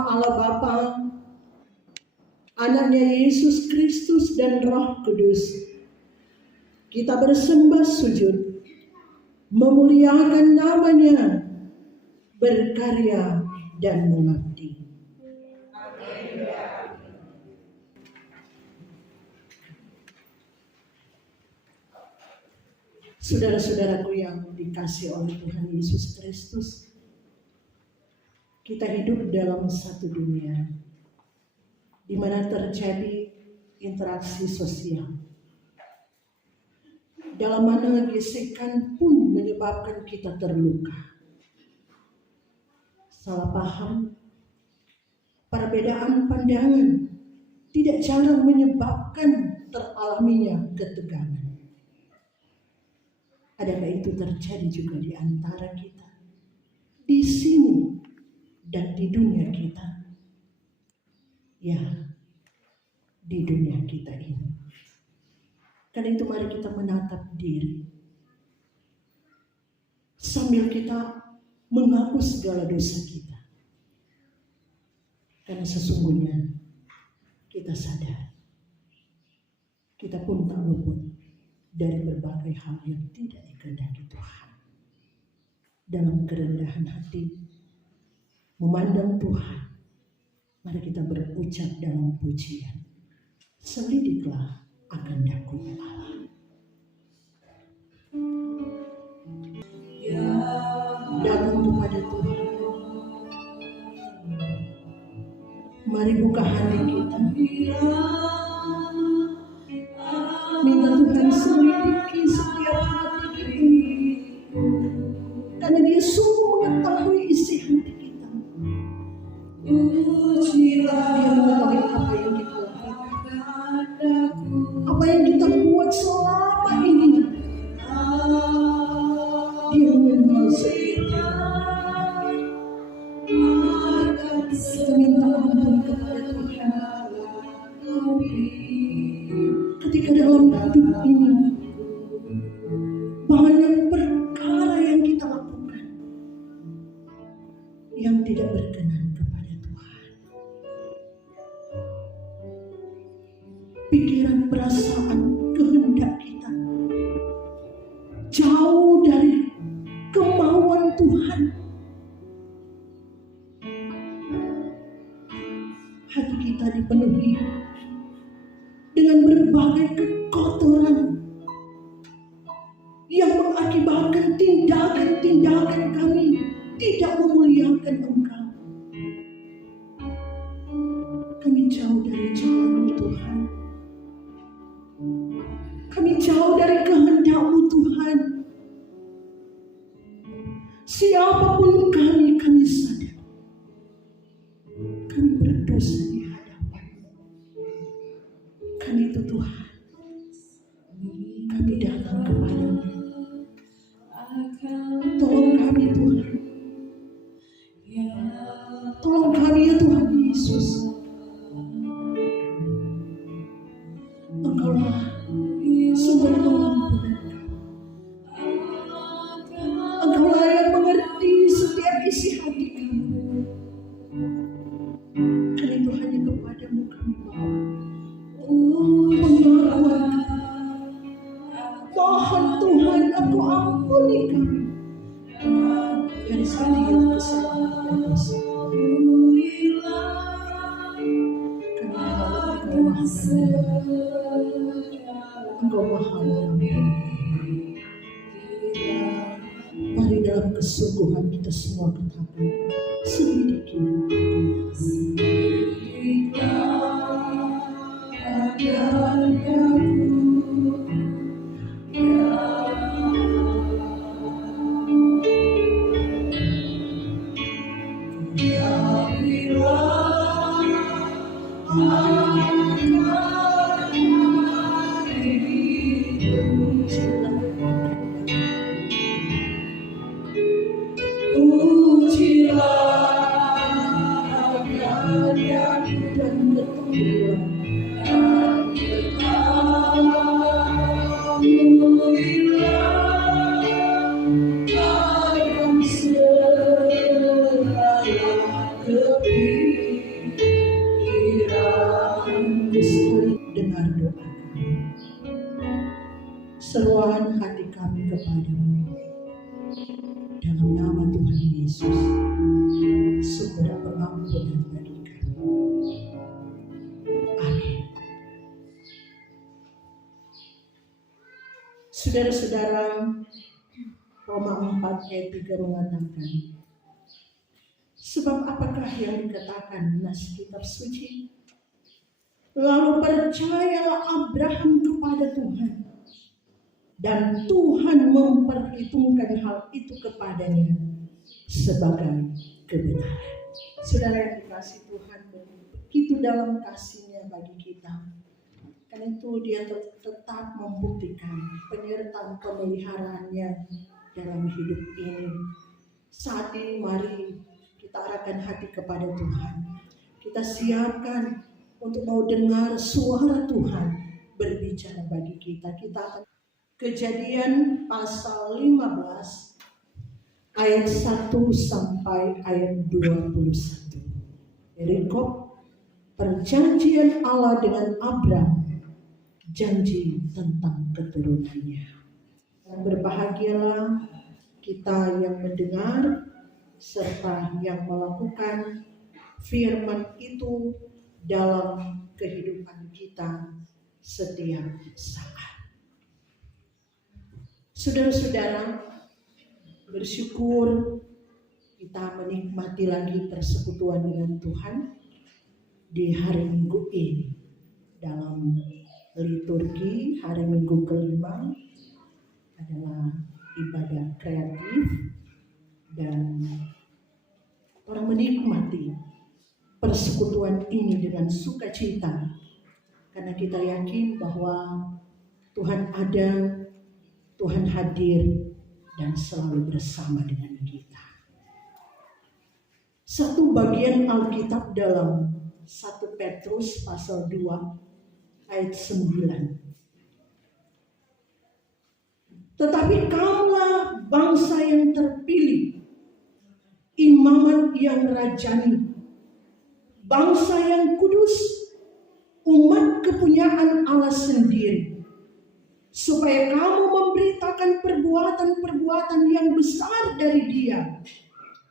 nama Allah Bapa, Anaknya Yesus Kristus dan Roh Kudus, kita bersembah sujud, memuliakan namanya, berkarya dan mengabdi. Saudara-saudaraku yang dikasihi oleh Tuhan Yesus Kristus, kita hidup dalam satu dunia di mana terjadi interaksi sosial, dalam mana gesekan pun menyebabkan kita terluka. Salah paham, perbedaan pandangan tidak jarang menyebabkan teralaminya ketegangan. Adakah itu terjadi juga di antara kita, di sini dan di dunia kita? Ya, di dunia kita ini. Karena itu mari kita menatap diri, sambil kita mengaku segala dosa kita. Karena sesungguhnya kita sadar, kita pun tak luput dari berbagai hal yang tidak dikehendaki Tuhan. Dalam kerendahan hati, memandang Tuhan, mari kita berucap dalam pujian, selidiklah akan daku Allah. Datang kepada Tuhan, mari buka hati kita, minta Tuhan selidiki setiap hati kita, karena Dia sungguh mengetahui isi hati kita. Dia mengetahui apa yang kita lakukan, apa yang kita buat selama ini. Dia mengenal setiap. Kita minta ampun kepada Tuhan. Ketika dalam hidup ini banyak perkara yang kita lakukan yang tidak berkenan kepada Tuhan. Pikiran, perasaan, kehendak kita jauh dari kemauan Tuhan. Hati kita dipenuhi dengan berbagai kekotoran yang mengakibatkan tindakan-tindakan kami tidak memuliakan Engkau. Kami jauh dari jalan-Mu Tuhan. Kami jauh dari kehendak-Mu Tuhan. Siapapun kami sadar kami berdosa di hadapan-Mu. Karena itu Tuhan, kami datang kepada-Mu. Tolong kami Tuhan. Tolong kami ya Tuhan Yesus. Engkaulah sumber pengampunan kami. Engkaulah yang mengerti setiap isi hati kami. Karena itu hanya kepada-Mu kami mau pengakuan kami. Mohon Tuhan Engkau ampuni kami dari setiap kesalahan dan dosa. Engkau Maha Mengampuni. Mari dalam kesungguhan kita semua katakan, selidiki akan daku. Ujilah seruan hati kami kepadamu. Dalam nama Tuhan Yesus, syukur pengampunan bagi kami. Amin. Saudara-saudara, Roma 4 ayat 3 mengatakan, sebab apakah yang dikatakan nas kitab suci? Lalu percayalah Abraham kepada Tuhan, dan Tuhan memperhitungkan hal itu kepadanya sebagai kebenaran. Saudara yang dikasihi Tuhan, begitu dalam kasih-Nya bagi kita. Karena itu Dia tetap membuktikan penyertaan pemeliharaannya dalam hidup ini. Saat ini mari kita arahkan hati kepada Tuhan. Kita siapkan untuk mau dengar suara Tuhan berbicara bagi kita. Kita akan Kejadian pasal 15 ayat 1 sampai ayat 21. Perikop perjanjian Allah dengan Abraham, janji tentang keturunannya. Dan berbahagialah kita yang mendengar serta yang melakukan firman itu dalam kehidupan kita setiap saat. Saudara-saudara, bersyukur kita menikmati lagi persekutuan dengan Tuhan di hari Minggu ini. Dalam liturgi hari Minggu kelima adalah ibadah kreatif, dan orang menikmati persekutuan ini dengan sukacita karena kita yakin bahwa Tuhan ada, Tuhan hadir dan selalu bersama dengan kita. Satu bagian Alkitab dalam 1 Petrus pasal 2 ayat 9. Tetapi kamulah bangsa yang terpilih, imaman yang rajani, bangsa yang kudus, umat kepunyaan Allah sendiri, supaya kamu memberitakan perbuatan-perbuatan yang besar dari Dia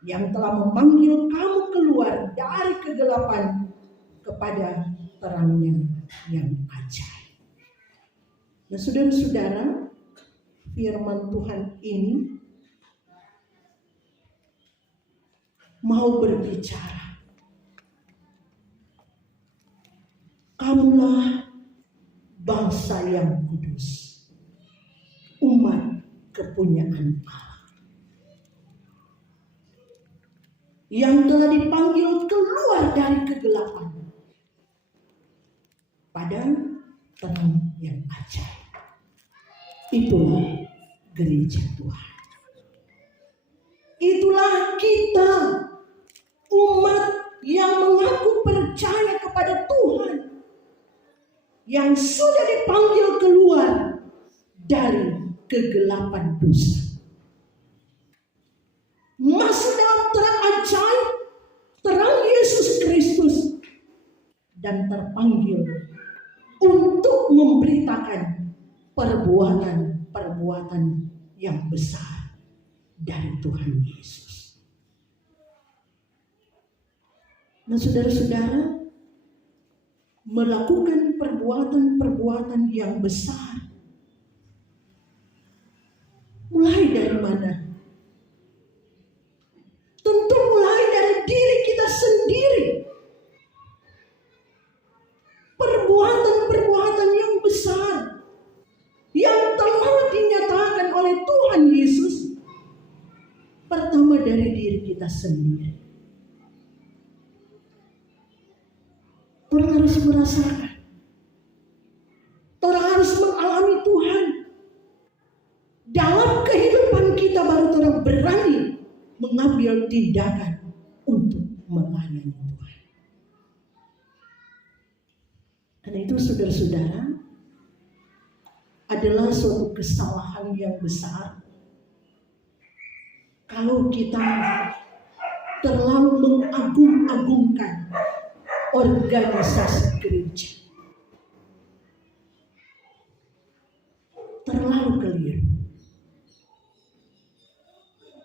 yang telah memanggil kamu keluar dari kegelapan kepada terangnya yang ajaib. Nah, saudara-saudara, firman Tuhan ini mau berbicara. Kamulah bangsa yang kudus, umat kepunyaan Allah, yang telah dipanggil keluar dari kegelapan pada terang yang ajaib. Itulah gereja Tuhan. Itulah kita, umat yang mengaku percaya kepada Tuhan, yang sudah dipanggil keluar dari kegelapan dosa, masuk dalam terang ajaib, terang Yesus Kristus, dan terpanggil untuk memberitakan perbuatan-perbuatan yang besar dari Tuhan Yesus. Nah, saudara-saudara, melakukan perbuatan-perbuatan yang besar mulai dari mana? Tentu mulai dari diri kita sendiri. Perbuatan-perbuatan yang besar yang telah dinyatakan oleh Tuhan Yesus, pertama dari diri kita sendiri. Orang harus merasakan, orang harus mengalami Tuhan. Dalam kehidupan kita baru orang berani mengambil tindakan untuk melayani Tuhan. Karena itu saudara-saudara, adalah suatu kesalahan yang besar kalau kita terlalu mengagung-agungkan organisasi gereja, terlalu keliru.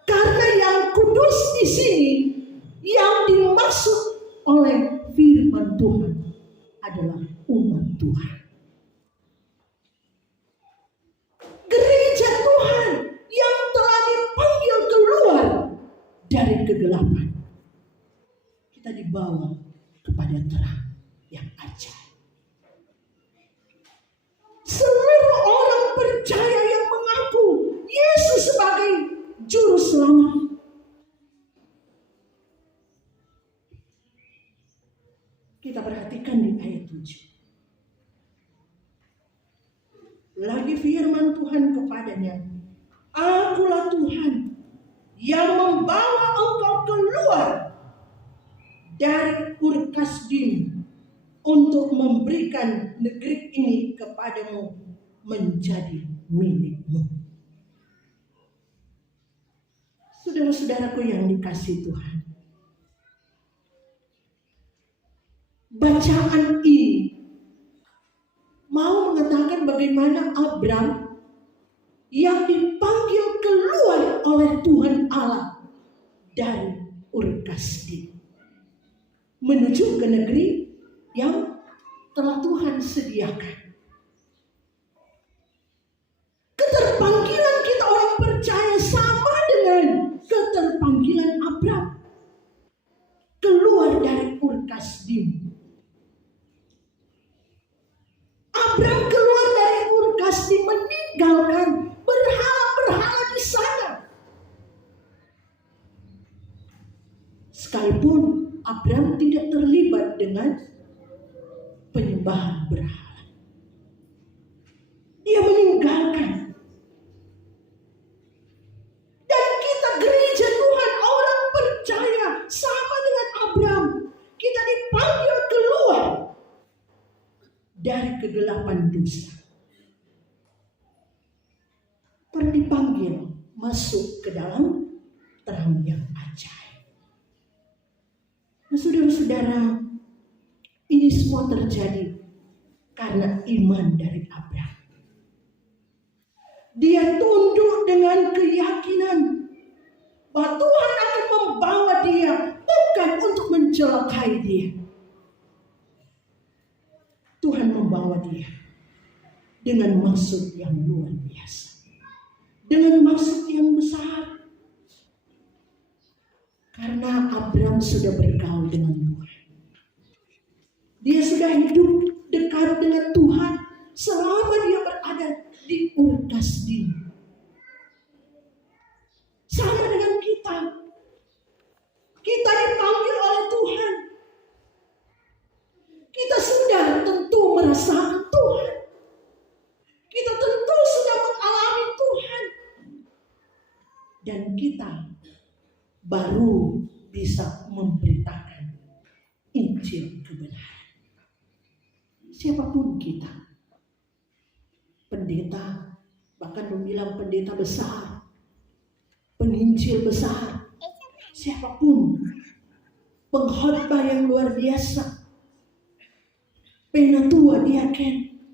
Karena yang kudus di sini, yang dimaksud oleh firman Tuhan adalah umat Tuhan. Gereja Tuhan yang telah dipanggil keluar dari kegelapan. Kita dibawa kepada terang yang ajaib. Seluruh orang percaya yang mengaku Yesus sebagai juru selamat, kita perhatikan di ayat 7. Lagi firman Tuhan kepadanya, Akulah Tuhan yang membawa engkau keluar dari Ur Kasdim untuk memberikan negeri ini kepadamu menjadi milikmu. Saudara-saudaraku yang dikasihi Tuhan, bacaan ini mau mengatakan bagaimana Abram yang dipanggil keluar oleh Tuhan Allah dari Ur Kasdim menuju ke negeri yang telah Tuhan sediakan. Keterpanggilan kita orang percaya sama dengan keterpanggilan Abram keluar dari Ur Kasdim. Abram keluar dari Ur Kasdim meninggalkan berhala-berhala di sana. Sekalipun Abram tidak terlibat dengan penyembahan berhala, dia meninggalkan. Dan kita gereja Tuhan, orang percaya sama dengan Abram, kita dipanggil keluar dari kegelapan dosa. Pernah dipanggil masuk ke dalam terang yang ajaib. Nah, saudara-saudara, ini semua terjadi karena iman dari Abram. Dia tunduk dengan keyakinan bahwa Tuhan akan membawa dia, bukan untuk mencelakai dia. Tuhan membawa dia dengan maksud yang luar biasa, dengan maksud yang besar. Karena Abram sudah bergaul dengan Tuhan, dia sudah hidup dekat dengan Tuhan selama dia berada di Ur Kasdim. Sama dengan kita, kita dipanggil oleh Tuhan. Kita sudah tentu merasakan Tuhan. Kita tentu sudah mengalami Tuhan. Dan kita baru bisa memberitakan Injil kebenaran. Siapapun kita, pendeta, bahkan membilang pendeta besar, penginjil besar, siapapun, pengkhotbah yang luar biasa, penatua, diaken,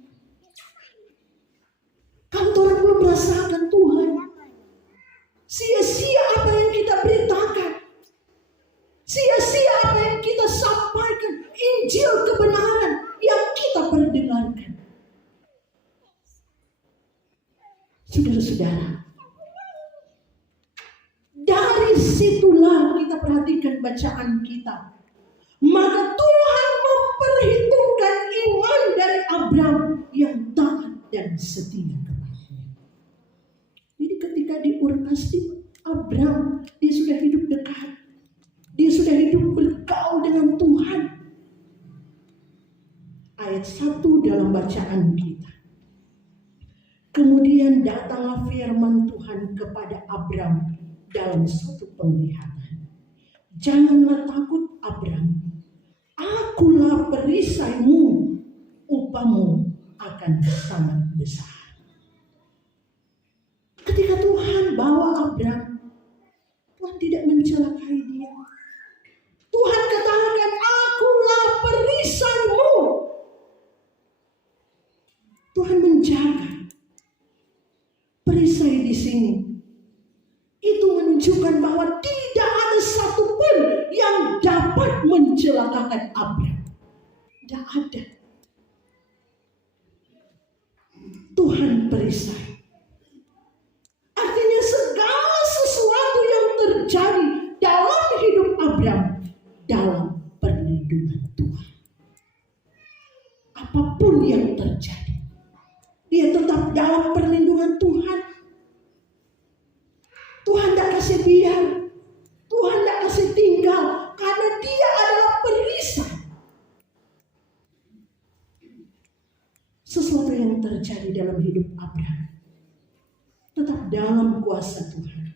kantor belum merasakan Tuhan. Sia-sia apa yang kita beritakan, sia-sia apa yang kita sampaikan, Injil kebenaran yang kita perdengarkan. Saudara-saudara, dari situlah kita perhatikan bacaan kita. Maka Tuhan memperhitungkan iman dari Abram yang taat dan setia kepadanya. Jadi ketika di Ur Kasdim, Abram dia sudah hidup dekat, dia sudah hidup bergaul dengan Tuhan. Ayat 1 dalam bacaan kita. Kemudian datanglah firman Tuhan kepada Abram dalam suatu penglihatan. Janganlah takut Abram, akulah perisaimu, upamu akan sangat besar. Ketika Tuhan bawa Abram, Tuhan tidak mencelakai dia. Tuhan katakan, akulah perisaimu. Tuhan menjaga. perisai di sini itu menunjukkan bahwa tidak ada satupun yang dapat mencelakakan Abraham. Tidak ada. Tuhan perisai. Artinya segala sesuatu yang terjadi dalam hidup Abraham dalam perlindungan Tuhan. Apapun yang terjadi, dia tetap dalam perlindungan Tuhan. Tuhan tidak kasih biar, Tuhan tidak kasih tinggal, karena dia adalah perisai. Sesuatu yang terjadi dalam hidup Abraham tetap dalam kuasa Tuhan.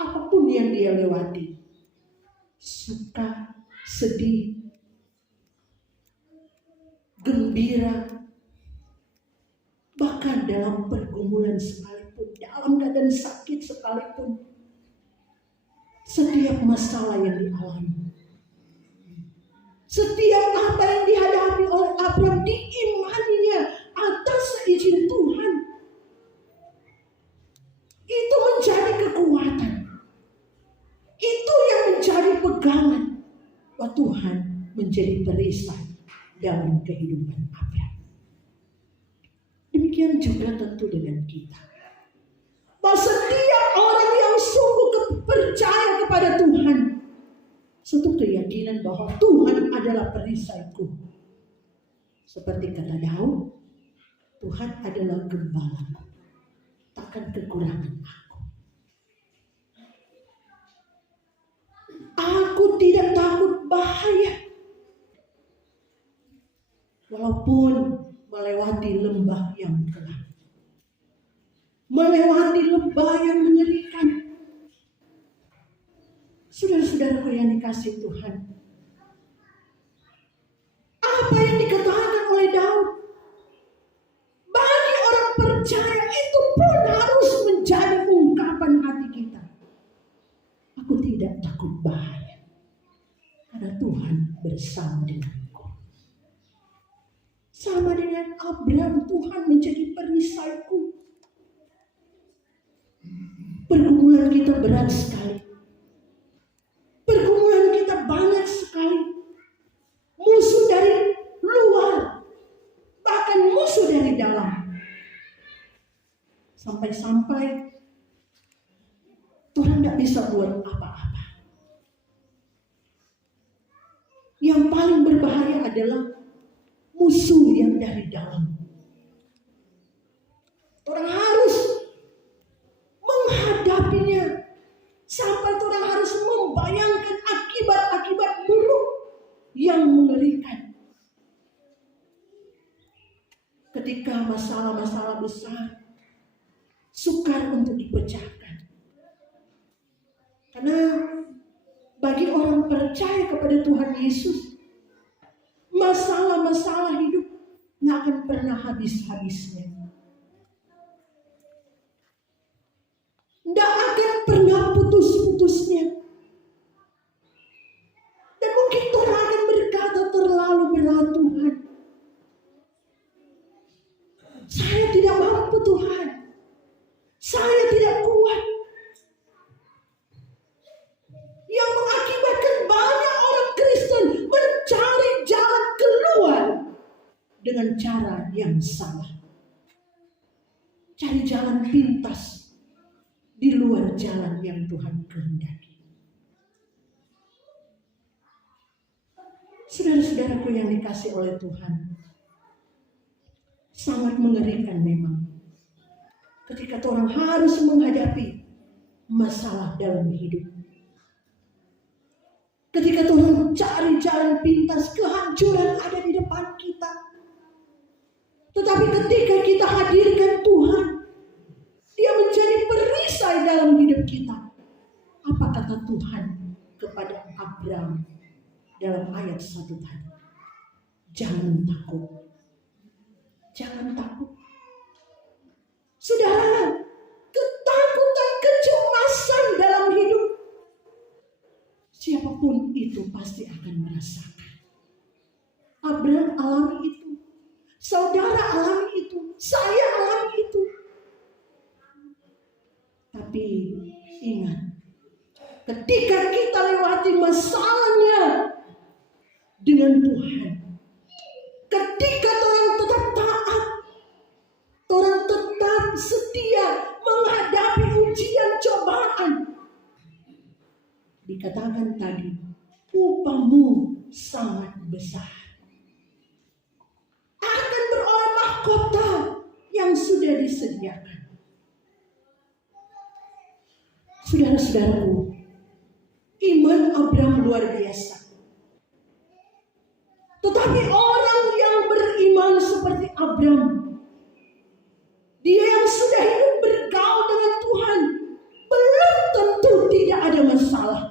Apapun yang dia lewati, suka, sedih, gembira, bahkan dalam pergumulan sekalipun, dalam keadaan sakit sekalipun, setiap masalah yang dialami, setiap apa yang dihadapi oleh Abraham diimaninya atas seizin Tuhan. Itu menjadi kekuatan. Itu yang menjadi pegangan bahwa Tuhan menjadi perisai dalam kehidupan Abraham. Demikian juga tentu dengan kita. Bahwa setiap orang yang sungguh percaya kepada Tuhan, satu keyakinan bahwa Tuhan adalah perisaiku. Seperti kata Daud, Tuhan adalah gembalaku, takkan kekurangan aku. Aku tidak takut bahaya, walaupun melewati lembah yang gelap, melewati lembah yang mengerikan. Saudara-saudaraku yang dikasihi Tuhan, apa yang dikatakan oleh Daud bagi orang percaya itu pun harus menjadi ungkapan hati kita. Aku tidak takut bahaya, karena Tuhan bersama denganku. Sama dengan Abraham, Tuhan menjadi perisaiku. Pergumulan kita berat sekali. Pergumulan kita banyak sekali. Musuh dari luar, bahkan musuh dari dalam. Sampai-sampai Tuhan tidak bisa buat apa-apa. Yang paling berbahaya adalah musuh yang dari dalam. Orang harus menghadapinya sampai orang harus membayangkan akibat-akibat buruk yang mengerikan. Ketika masalah-masalah besar sukar untuk dipecahkan. Karena bagi orang percaya kepada Tuhan Yesus, masalah-masalah hidup tidak akan pernah habis-habisnya. Tidak akan pernah putus-putusnya. Dan mungkin Tuhan akan berkata, terlalu berat Tuhan. Saya tidak mampu Tuhan. Saya tidak kuat. Yang mengakibatkan banyak orang Kristen mencari jalan keluar dengan cara yang salah. Cari jalan pintas di luar jalan yang Tuhan kehendaki. Saudara-saudaraku yang dikasihi oleh Tuhan, sangat mengerikan memang ketika orang harus menghadapi masalah dalam hidup. Ketika Tuhan cari jalan pintas, kehancuran ada di depan kita. Tetapi ketika kita hadirkan Tuhan, Dia menjadi perisai dalam hidup kita. Apa kata Tuhan kepada Abraham dalam ayat 1 tadi? Jangan takut. Jangan takut. Saudara, ketakutan, kecemasan dalam hidup, siapapun itu pasti akan merasakan. Abraham alami itu. Saudara alami itu. Saya alami itu. Tetapi ingat, ketika kita lewati masalahnya dengan Tuhan, ketika orang tetap taat, orang tetap setia menghadapi ujian cobaan, dikatakan tadi, upahmu sangat besar. Akan beroleh mahkota yang sudah disediakan. Saudara-saudaraku, iman Abraham luar biasa. Tetapi orang yang beriman seperti Abraham, dia yang sudah hidup bergaul dengan Tuhan, belum tentu tidak ada masalah.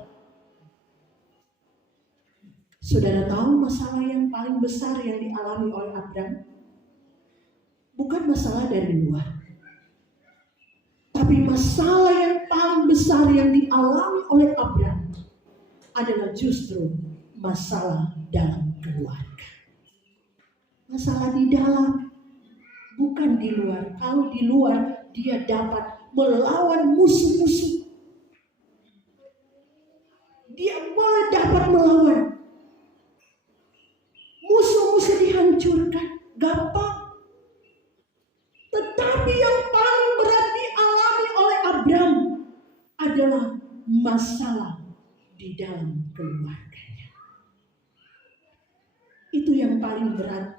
Saudara tahu masalah yang paling besar yang dialami oleh Abraham? Bukan masalah dari luar. Tapi masalah yang paling besar yang dialami oleh Abraham adalah justru masalah dalam keluarga. Masalah di dalam, bukan di luar. Kalau di luar dia dapat melawan musuh-musuh. Dia boleh dapat melawan. Musuh-musuh dihancurkan, gampang. Tetapi yang paling berat dialami oleh Abraham adalah masalah di dalam keluarganya. Itu yang paling berat.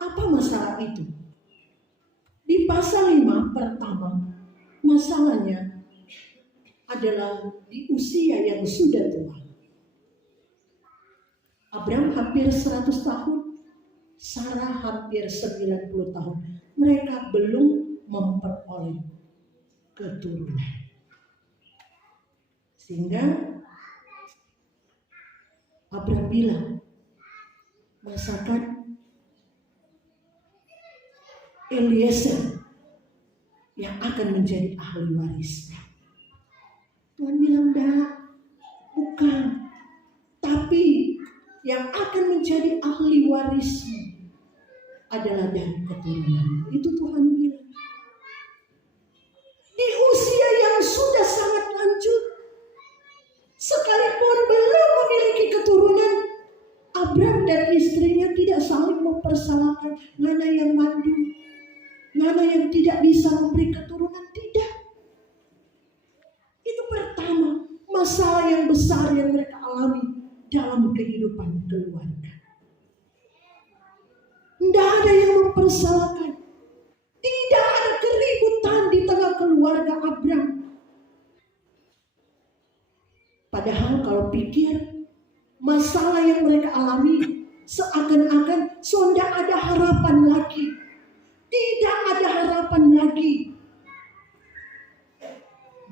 Apa masalah itu? Di pasal 5 pertama, masalahnya adalah di usia yang sudah tua. Abraham hampir 100 tahun, Sarah hampir 90 tahun. Mereka belum memperoleh keturunan. Sehingga Abraham bilang, masakan Eliezer yang akan menjadi ahli warisnya. Tuhan bilang, enggak, bukan. Tapi yang akan menjadi ahli warismu adalah dari keturunan. Itu Tuhan bilang. Di usia yang sudah sangat lanjut, sekalipun belum memiliki keturunan, Abraham dan istrinya tidak saling mempersalahkan mana yang mandu, mana yang tidak bisa memberi keturunan. Tidak. Itu pertama, masalah yang besar yang mereka alami dalam kehidupan keluarga. Tidak ada yang mempersalahkan. Tidak ada keributan di tengah keluarga Abraham. Padahal kalau pikir masalah yang mereka alami seakan-akan sudah ada harapan lagi. Tidak ada harapan lagi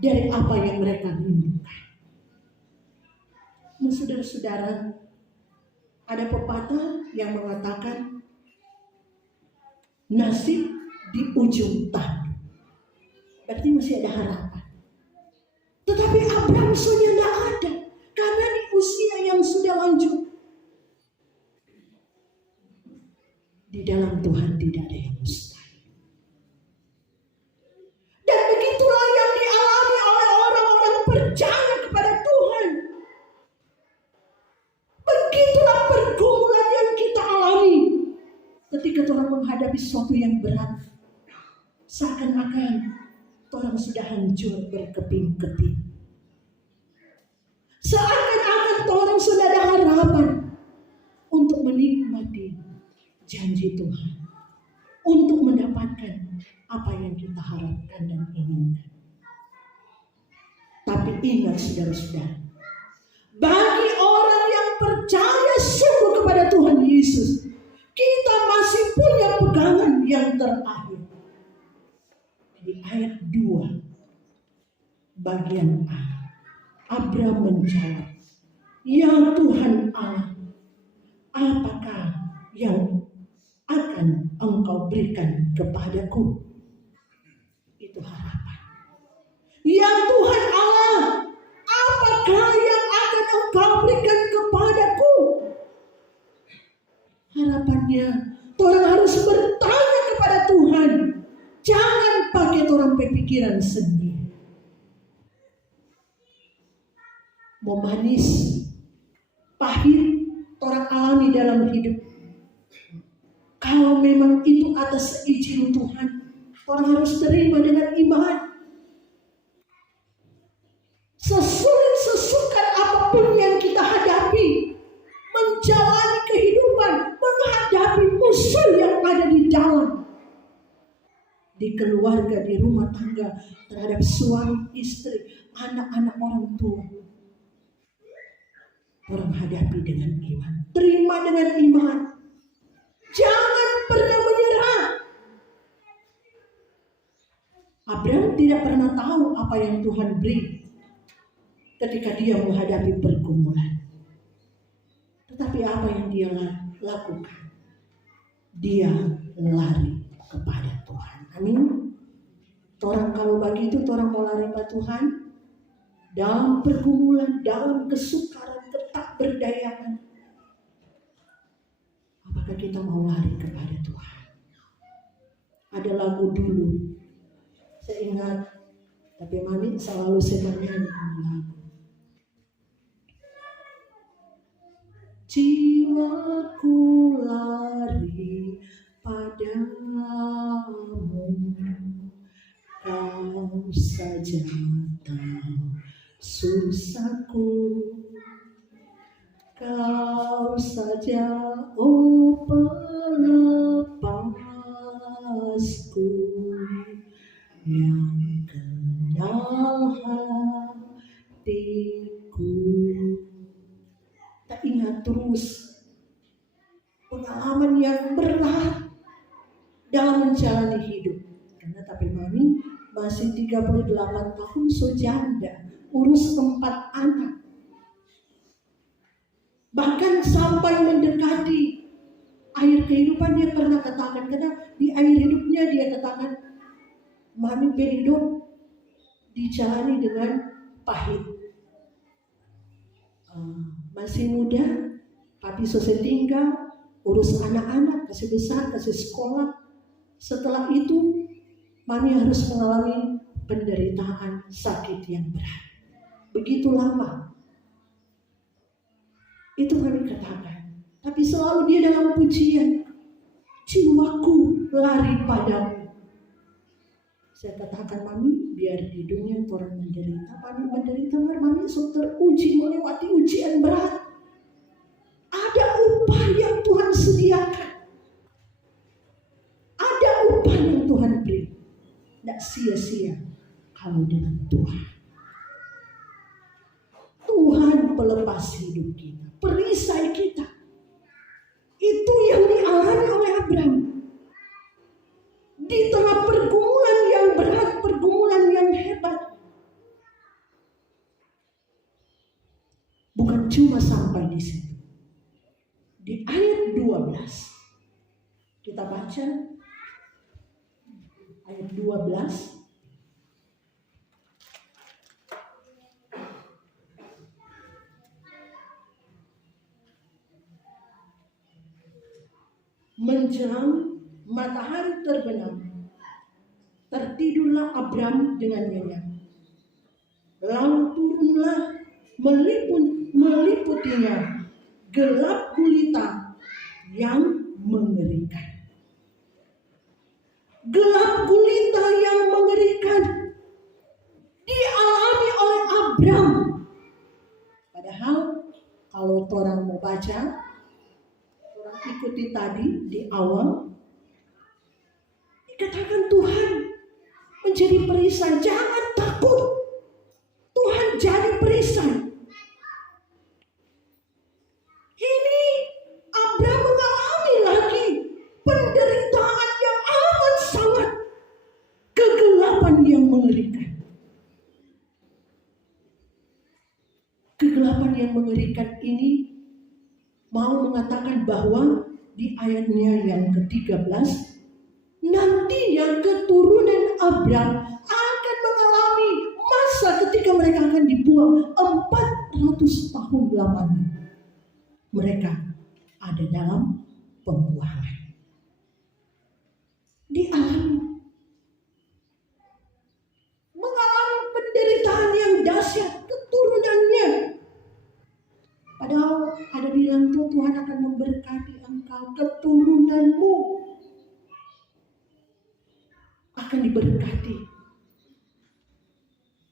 dari apa yang mereka rindukan. Nah, saudara-saudara, ada pepatah yang mengatakan nasib di ujung tanduk. Berarti masih ada harapan. Tetapi Abraham sudah tidak ada, karena di usia yang sudah lanjut. Di dalam Tuhan tidak ada yang mustahil. Dan begitulah yang dialami oleh orang-orang percaya kepada Tuhan. Begitulah pergumulan yang kita alami ketika orang menghadapi sesuatu yang berat. Seakan-akan orang sudah hancur berkeping-keping. Seakan-akan orang sudah ada harapan untuk menikmati janji Tuhan, untuk mendapatkan apa yang kita harapkan dan inginkan. Tapi ingat saudara-saudara, bagi orang yang percaya sungguh kepada Tuhan Yesus, kita masih punya pegangan yang terakhir. Di ayat 2 bagian A, Abraham menjawab, "Ya Tuhan Allah, apakah yang akan Engkau berikan kepadaku?" Itu harapan. "Ya Tuhan Allah, apakah yang akan Engkau berikan kepadaku?" Harapannya, orang harus bertanya kepada Tuhan. Jangan pakai yang orang berpikiran sendiri. Mau manis, pahit, orang alami dalam hidup. Kalau memang itu atas izin Tuhan, orang harus terima dengan iman. Sesulit sesukar apapun yang kita hadapi, menjalani kehidupan, menghadapi musuh yang ada di dalam, di keluarga, di rumah tangga, terhadap suami, istri, anak-anak, orang tua. Orang hadapi dengan iman, terima dengan iman. Jangan pernah menyerah. Abraham tidak pernah tahu apa yang Tuhan beri ketika dia menghadapi pergumulan. Tetapi apa yang dia lakukan? Dia lari kepada Tuhan. Amin. Orang kalau begitu, orang mau lari kepada Tuhan dalam pergumulan, dalam kesukaran, ketakberdayaan. Apakah kita mau lari kepada Tuhan? Ada lagu dulu, saya ingat, tapi Mami selalu saya nyanyikan lagu. Jiwaku lari padamu, kau saja tahu susahku, kau saja pelepasku yang kenal hatiku. Tak ingat terus pengalaman yang berat dalam menjalani hidup. Karena tapi Mami masih 38 tahun sojanda, urus 4 anak. Bahkan sampai mendekati akhir kehidupan dia pernah katakan, karena di akhir hidupnya dia katakan, Mami hidup dijalani dengan pahit. Masih muda, papi selesai tinggal, urus anak-anak, kasih besar, kasih sekolah. Setelah itu, Mami harus mengalami penderitaan sakit yang berat. Begitu lama. Itu Mami katakan. Tapi selalu dia dalam pujian. Jiwaku lari padamu. Saya katakan, Mami, biar di dunia orang menderita, Mami menderita, Mami teruji melewati ujian berat. Ada upah yang Tuhan sediakan. Ada upah yang Tuhan beri. Tidak sia-sia kalau dengan Tuhan. Tuhan pelepas hidup kita, perisai kita. Itu yang dialami oleh Abraham. Di tengah pergumulan yang berat, pergumulan yang hebat. Bukan cuma sampai di situ. Di ayat 12, kita baca ayat 12. Menjelang matahari terbenam, tertidurlah Abraham dengan nyenyak. Lalu turunlah meliputinya gelap gulita yang mengerikan. Gelap gulita yang mengerikan dialami oleh Abraham. Padahal kalau orang mau baca, orang ikuti tadi di awal, dikatakan Tuhan menjadi perisai. Jangan takut, Tuhan jadi perisai. Ini Abraham mengalami lagi penderitaan yang amat sangat, kegelapan yang mengerikan. Kegelapan yang mengerikan ini mau mengatakan bahwa di ayatnya yang ke-13, nantinya keturunan Abraham akan mengalami masa ketika mereka akan dibuang 400 tahun lamanya. Mereka ada dalam pembuangan. Dialami. yang dahsyat, keturunannya. Padahal ada bilang tuh Tuhan akan memberkati engkau, keturunanmu akan diberkati.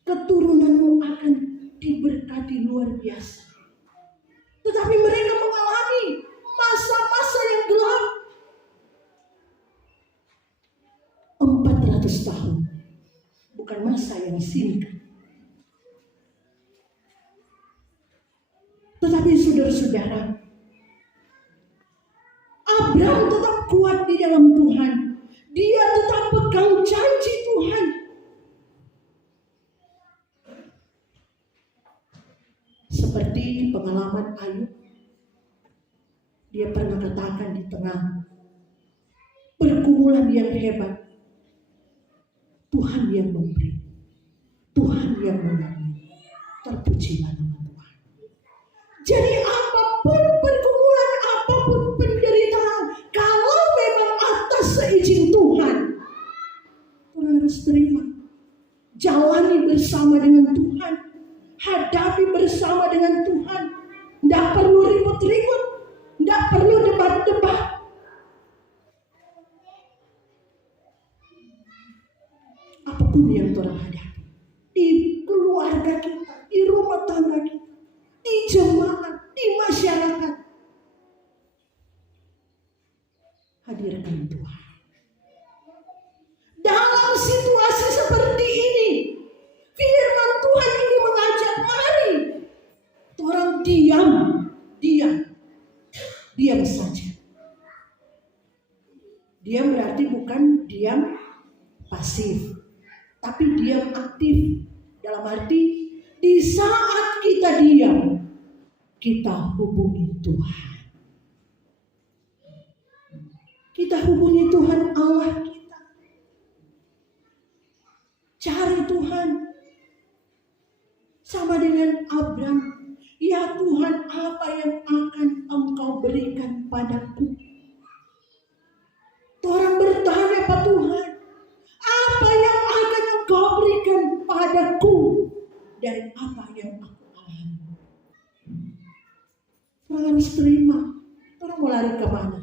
Keturunanmu akan diberkati luar biasa. Tetapi mereka mengalami masa-masa yang gelap. 400 tahun. Bukan masa yang singkat. Tetapi saudara-saudara, Abraham tetap kuat di dalam Tuhan. Dia tetap pegang janji Tuhan. Seperti pengalaman Ayub, dia pernah katakan di tengah pergumulan yang hebat, Tuhan yang memberi, Tuhan yang mengambil. Terpujilah nama Tuhan. Jadi apapun pergumulan, apapun penderitaan, kalau memang atas seizin Tuhan, kita harus terima. Jalani bersama dengan Tuhan. Hadapi bersama dengan Tuhan. Tidak perlu ribut-ribut. Tidak perlu debat-debat. Apapun yang Tuhan hadapi. Di keluarga kita. Di rumah tangga kita. Di jemaat. Di masyarakat. Hadirkan Tuhan. Dalam situasi seperti ini, firman Tuhan ini mengajak, mari orang diam saja. Diam berarti bukan diam pasif, tapi diam aktif. Dalam arti di saat kita diam, kita hubungi Tuhan. Kita hubungi Tuhan Allah kita. Cari Tuhan. Sama dengan Abraham, ya Tuhan, apa yang akan Engkau berikan padaku? Orang bertanya, Pak Tuhan, apa yang akan Engkau berikan padaku dari apa yang aku alami? Orang harus terima. Orang mau lari kemana?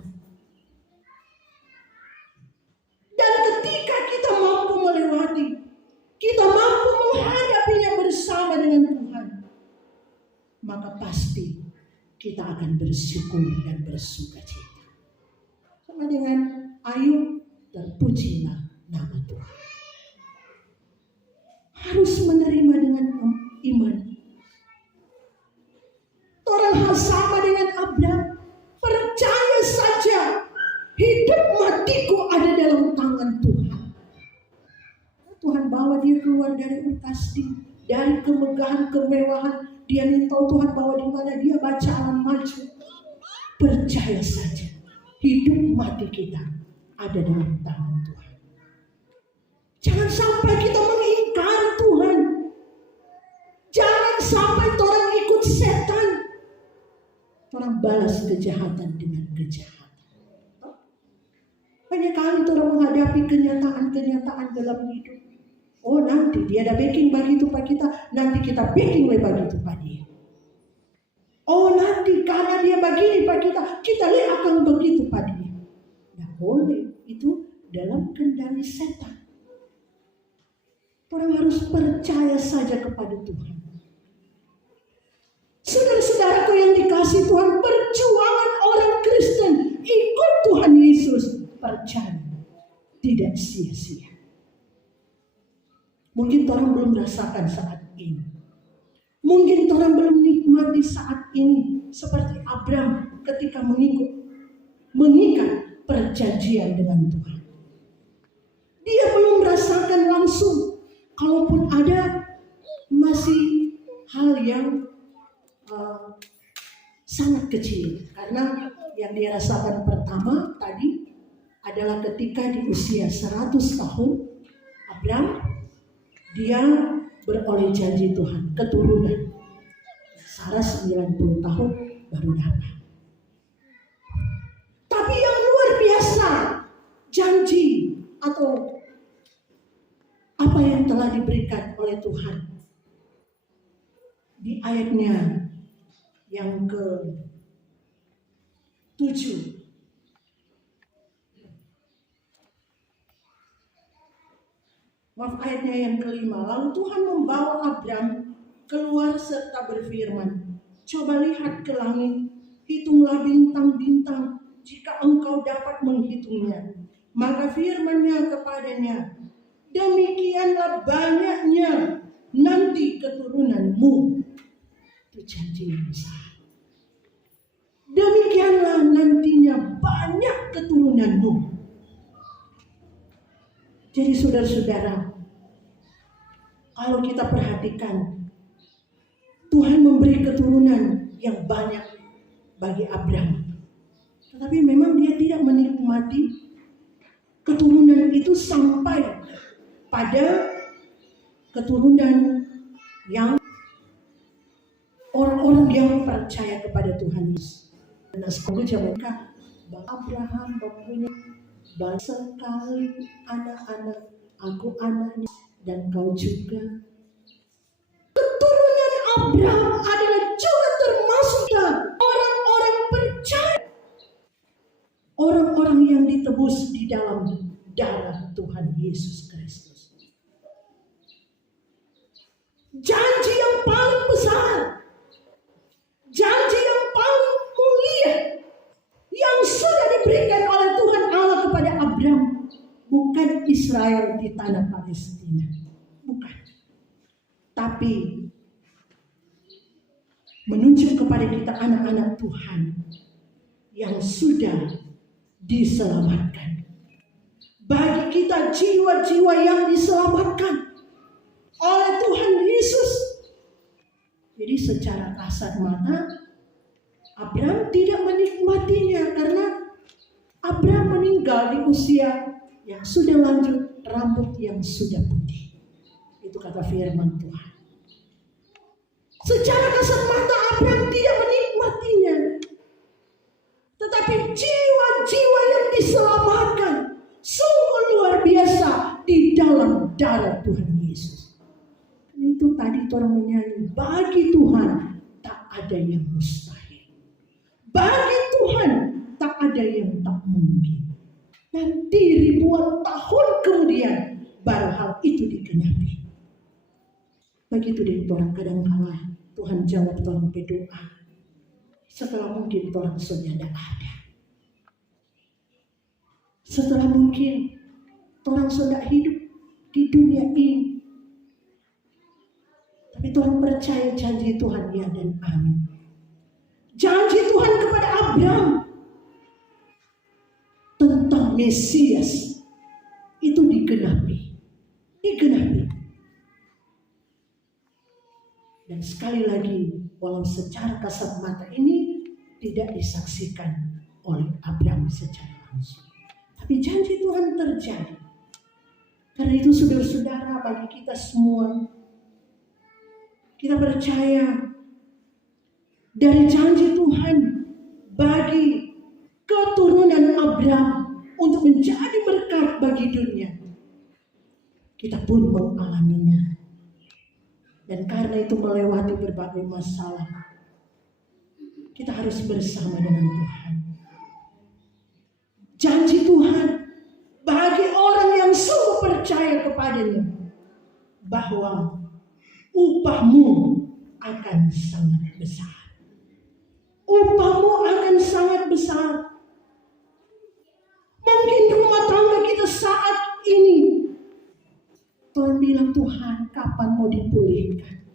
Dan ketika kita mampu melewati, kita mampu menghadapinya bersama dengan Tuhan, maka pasti kita akan bersyukur dan bersukacita. Sama dengan Ayub, terpujilah nama Tuhan. Harus menerima dengan iman. Orang hal sama dengan Abraham, percaya saja hidup matiku ada dalam tangan Tuhan. Tuhan bawa dia keluar dari Ur Kasdim, dari kemegahan kemewahan. Dia tahu Tuhan bawa di mana, dia baca alam maju. Percaya saja, hidup mati kita ada dalam tangan Tuhan. Jangan sampai kita mengingkari Tuhan. Jangan sampai orang ikut setan. Orang balas kejahatan dengan kejahatan. Banyak kali orang menghadapi kenyataan-kenyataan dalam hidup. Oh, nanti dia ada backing begitu Pak kita, nanti kita backing bagi itu Pak dia. Oh, nanti karena dia begini Pak kita lihat akan begitu Pak dia. Tidak boleh, itu dalam kendali setan. Orang harus percaya saja kepada Tuhan. Saudara-saudaraku yang dikasih Tuhan, perjuangan orang Kristen ikut Tuhan Yesus, percaya tidak sia-sia. Mungkin orang belum merasakan saat ini. Mungkin orang belum nikmati saat ini. Seperti Abraham ketika mengikat perjanjian dengan Tuhan. Dia belum merasakan langsung. Kalaupun ada, masih hal yang sangat kecil. Karena yang dia rasakan pertama tadi adalah ketika di usia 100 tahun, Abraham dia beroleh janji Tuhan, keturunan. Sarah 90 tahun baru dapat. Tapi yang luar biasa, janji atau apa yang telah diberikan oleh Tuhan di ayatnya yang ke-7. Ayatnya yang ke-5. Lalu Tuhan membawa Abram keluar serta berfirman, coba lihat ke langit, hitunglah bintang-bintang jika engkau dapat menghitungnya. Maka firman-Nya kepadanya, demikianlah banyaknya nanti keturunanmu. Itu janji yang besar. Demikianlah nantinya banyak keturunanmu. Jadi saudara-saudara, kalau kita perhatikan, Tuhan memberi keturunan yang banyak bagi Abram. Tetapi memang dia tidak menikmati keturunan itu sampai pada keturunan yang orang-orang yang percaya kepada Tuhan Yesus. Dan sekolah mereka, Abraham mempunyai banyak sekali anak-anak, aku anaknya, dan kau juga. Keturunan Abraham adalah juga termasuk orang-orang percaya, orang-orang yang ditebus di dalam darah Tuhan Yesus Kristus. Janji yang paling besar, janji yang paling mulia yang sudah diberikan oleh Tuhan Allah kepada Abram, bukan Israel di tanah Palestina, bukan, tapi menunjuk kepada kita anak-anak Tuhan yang sudah diselamatkan. Bagi kita jiwa-jiwa yang diselamatkan oleh Tuhan Yesus. Jadi secara kasat mata Abram tidak menikmatinya karena Abram meninggal di usia yang sudah lanjut, rambut yang sudah putih. Itu kata firman Tuhan. Secara kasat mata Abram tidak menikmatinya. Tetapi jiwa-jiwa yang diselamatkan sungguh luar biasa di dalam darah Tuhan Yesus. Itu tadi orang menyanyi, bagi Tuhan tak ada yang mustahil. Bagi Tuhan tak ada yang tak mungkin. Nanti ribuan tahun kemudian baru hal itu digenapi. Begitu deh orang kadang-kala Tuhan jawab orang berdoa. Setelah mungkin orang sudah tidak ada. Setelah mungkin orang sudah hidup di dunia ini. Tapi Tuhan percaya janji Tuhan ya dan amin. Janji Tuhan kepada Abram tentang Mesias itu digenapi. Dan sekali lagi, walau secara kasat mata ini tidak disaksikan oleh Abram secara langsung, tapi janji Tuhan terjadi. Karena itu saudara-saudara, bagi kita semua, kita percaya dari janji Tuhan bagi keturunan Abram untuk menjadi berkat bagi dunia. Kita pun mengalaminya. Dan karena itu melewati berbagai masalah, kita harus bersama dengan Tuhan. Janji Tuhan bagi orang yang sungguh percaya kepadanya, bahwa upahmu akan sangat besar. Upahmu akan sangat besar. Mungkin rumah tangga kita saat ini, Tuhan bilang, Tuhan kapan mau dipulihkan?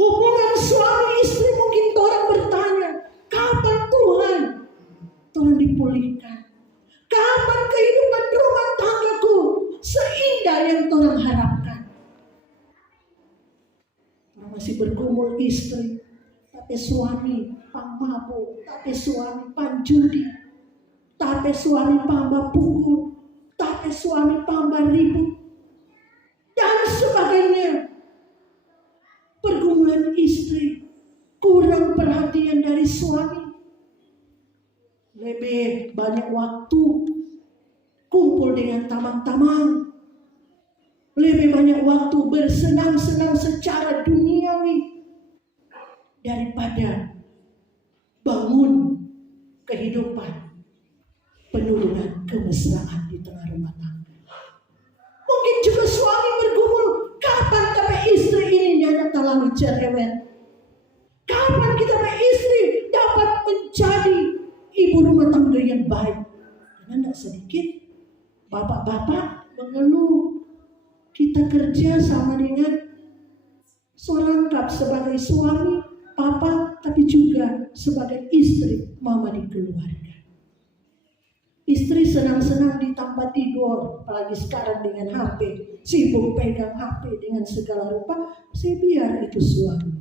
Hubungan suami istri mungkin Tuhan bertanya, kapan Tuhan dipulihkan? Kapan kehidupan rumah tanggaku seindah yang Tuhan harapkan? Orang masih bergumul istri, tapi suami pamabuk, tapi suami panjudi, tapi suami pambapukul, tapi suami tambah ribut dan sebagainya. Pergumulan istri, kurang perhatian dari suami, lebih banyak waktu kumpul dengan teman-teman, lebih banyak waktu bersenang-senang secara duniawi daripada bangun kehidupan penuh dengan kemesraan di tengah rumah tangga. Mungkin juga suami bergumul, kapan sampai istri ini jangan terlalu cerewet? Kapan kita sampai istri dapat menjadi ibu rumah tangga yang baik? Karena tidak sedikit bapak-bapak mengeluh, kita kerja sama dengan serangkap sebagai suami, papa, tapi juga sebagai istri, mama di keluarga. Istri senang-senang di tempat tidur, apalagi sekarang dengan HP, sibuk pegang HP dengan segala rupa, saya biar itu suami.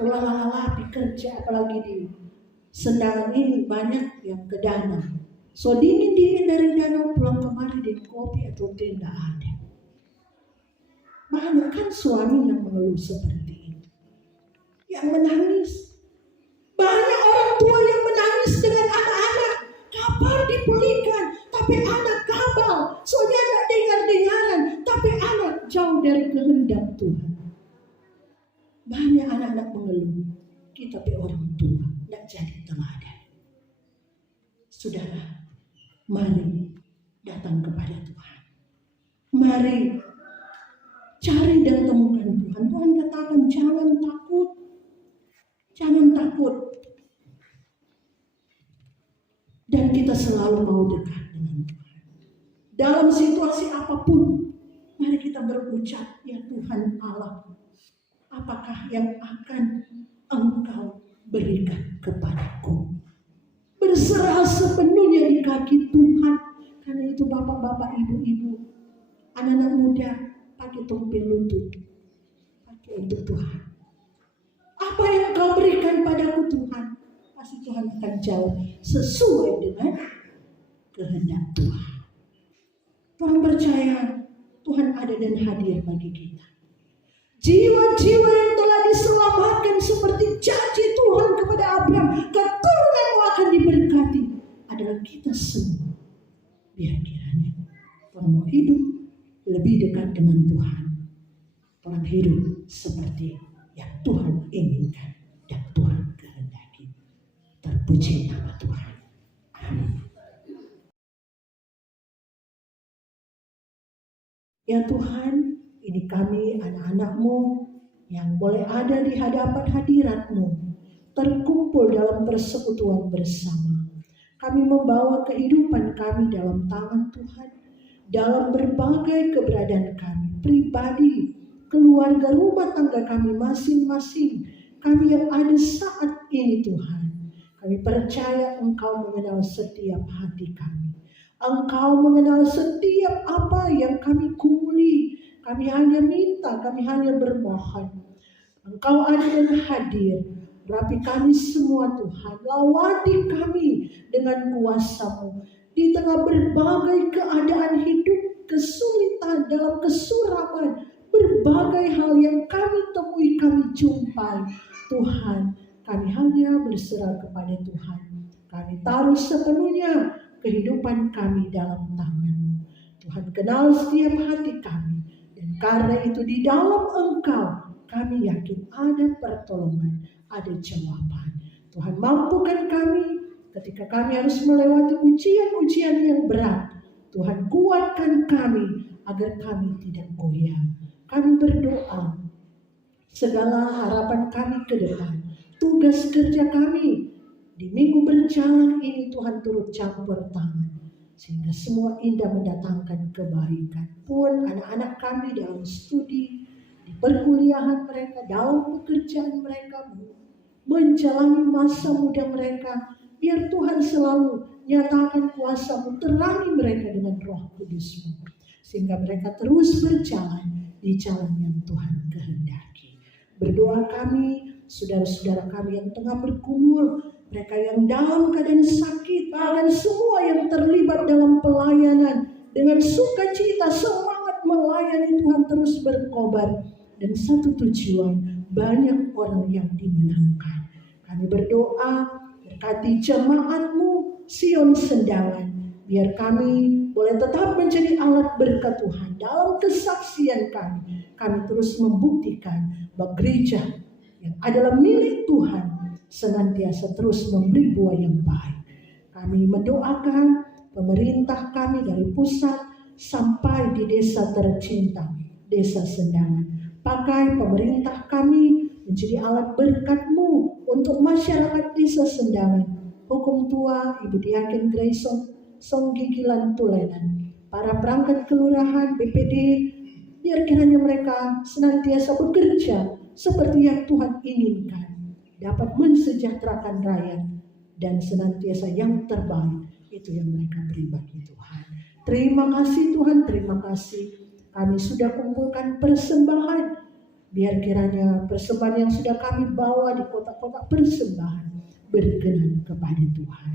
Lelah bekerja, apalagi di Sendangan ini banyak yang ke danau. So dingin-dingin dari danau pulang kemari di kopi atau teh tidak ada. Banyak kan suami yang mengeluh seperti itu, yang menangis. Banyak orang tua yang menangis dengan anak-anak. Kapan dipulihkan? Tapi anak kabal. Soalnya tidak dengar-dengaran. Tapi anak jauh dari kehendak Tuhan. Banyak anak-anak mengeluh. Kita orang tua tidak jadi teladan. Saudara, mari datang kepada Tuhan. Mari cari dan temukan Tuhan. Tuhan katakan jangan takut. Jangan takut. Dan kita selalu mau dekat dengan Tuhan. Dalam situasi apapun, mari kita berucap, ya Tuhan Allah, apakah yang akan Engkau berikan kepadaku? Berserah sepenuhnya di kaki Tuhan. Karena itu bapak-bapak, ibu-ibu, anak-anak muda, pakai tompel lutut, pakai untuk Tuhan. Apa yang Kau berikan padaku Tuhan, pasti Tuhan akan jawab sesuai dengan kehendak Tuhan. Tuhan percaya Tuhan ada dan hadir bagi kita. Jiwa-jiwa yang telah diselamatkan seperti janji Tuhan kepada Abraham, keturunanmu akan diberkati, adalah kita semua. Biar kiranya orang mau hidup lebih dekat dengan Tuhan, orang hidup seperti yang Tuhan inginkan dan Tuhan kehendaki. Terpuji nama Tuhan. Amin. Ya Tuhan, ini kami anak-anak-Mu yang boleh ada di hadapan hadirat-Mu, terkumpul dalam persekutuan bersama. Kami membawa kehidupan kami dalam tangan Tuhan, dalam berbagai keberadaan kami, pribadi, keluarga, rumah tangga kami masing-masing, kami yang ada saat ini Tuhan. Kami percaya Engkau mengenal setiap hati kami. Engkau mengenal setiap apa yang kami gumuli. Kami hanya minta, kami hanya bermohon. Engkau ada dan hadir. Rapi kami semua Tuhan. Lawati kami dengan kuasa-Mu. Di tengah berbagai keadaan hidup, kesulitan, dalam kesuraman, berbagai hal yang kami temui, kami jumpai. Tuhan, kami hanya berserah kepada Tuhan. Kami taruh sepenuhnya kehidupan kami dalam tangan-Mu. Tuhan kenal setiap hati kami. Dan karena itu di dalam Engkau kami yakin ada pertolongan, ada jawaban. Tuhan mampukan kami ketika kami harus melewati ujian-ujian yang berat. Tuhan kuatkan kami agar kami tidak goyah. Kami berdoa segala harapan kami ke depan, tugas kerja kami di minggu berjalan ini Tuhan turut campur tangan. Sehingga semua indah mendatangkan kebaikan. Pun anak-anak kami dalam studi, di perkuliahan mereka, dalam pekerjaan mereka, menjalani masa muda mereka. Biar Tuhan selalu nyatakan kuasa-Mu, terangi mereka dengan Roh Kudus-Mu. Sehingga mereka terus berjalan di jalan yang Tuhan kehendaki. Berdoa kami, saudara-saudara kami yang tengah bergumul, mereka yang dalam keadaan sakit, bahkan semua yang terlibat dalam pelayanan, dengan sukacita, semangat melayani Tuhan terus berkobar. Dan satu tujuan, banyak orang yang dimenangkan. Kami berdoa, berkati jemaat-Mu, Sion Sendangan, Biar kami boleh tetap menjadi alat berkat Tuhan. Dalam kesaksian kami, kami terus membuktikan bahwa gereja yang adalah milik Tuhan senantiasa terus memberi buah yang baik. Kami mendoakan pemerintah kami dari pusat sampai di desa tercinta, desa Sendangan. Pakai pemerintah kami menjadi alat berkat-Mu untuk masyarakat desa Sendangan. Hukum tua Ibu Diaken Grayson Songgigilan Tulenan, para perangkat kelurahan, BPD, biar kiranya mereka senantiasa bekerja seperti yang Tuhan inginkan, dapat mensejahterakan rakyat dan senantiasa yang terbaik itu yang mereka beri bagi Tuhan. Terima kasih Tuhan, terima kasih. Kami sudah kumpulkan persembahan. Biar kiranya persembahan yang sudah kami bawa di kotak-kotak persembahan berkenan kepada Tuhan.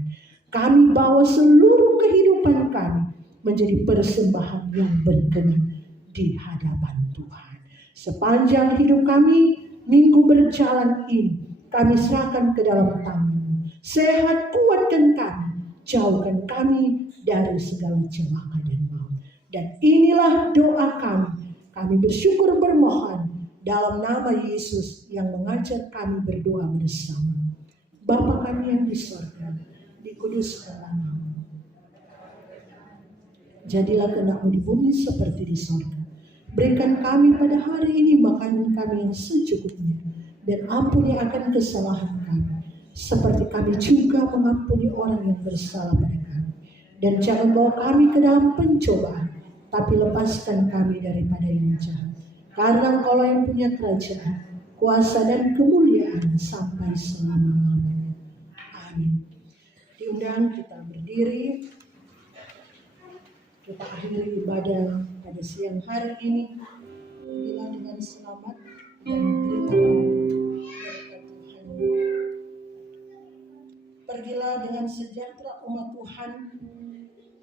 Kami bawa seluruh kehidupan kami menjadi persembahan yang berkenan di hadapan Tuhan. Sepanjang hidup kami, minggu berjalan ini, kami serahkan ke dalam tangan-Mu. Sehat kuatkan kami, jauhkan kami dari segala celaka dan maut. Dan inilah doa kami. Kami bersyukur bermohon dalam nama Yesus yang mengajar kami berdoa bersama. Bapa kami yang di sorga, dikuduskanlah nama-Mu. Jadilah kehendak-Mu di bumi seperti di sorga. Berikan kami pada hari ini makanan kami yang secukupnya, dan ampuni akan kesalahan kami, seperti kami juga mengampuni orang yang bersalah pada kami. Dan jangan bawa kami ke dalam pencobaan, tapi lepaskan kami daripada yang jahat. Karena Engkau yang punya kerajaan, kuasa dan kemuliaan sampai selama-lamanya. Amin. Diundang kita berdiri, kita akhiri ibadah pada siang hari ini. Pergilah dengan selamat dan berilah berkat Tuhan. Pergilah dengan sejahtera umat Tuhan.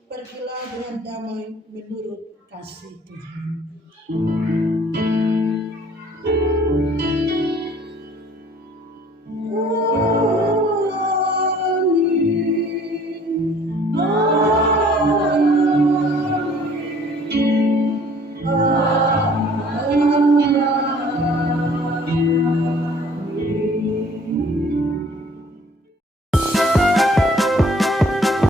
Pergilah dengan damai menurut kasih Tuhan.